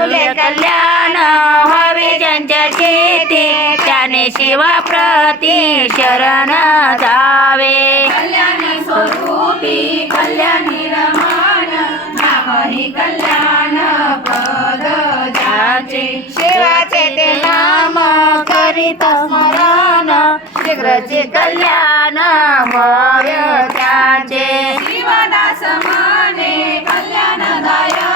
फुले कल्याण व्हावे ज्यांच्या शेती त्याने शिवाप्रती शरण जावे कल्याण स्वरूपी कल्याणी रमण नामही कल्याण पद ज्याचे शिवाचे ते नाम करीत स्मरण शीघ्रचे कल्याण व्हावे त्याचे शिवदास माने कल्याणदायक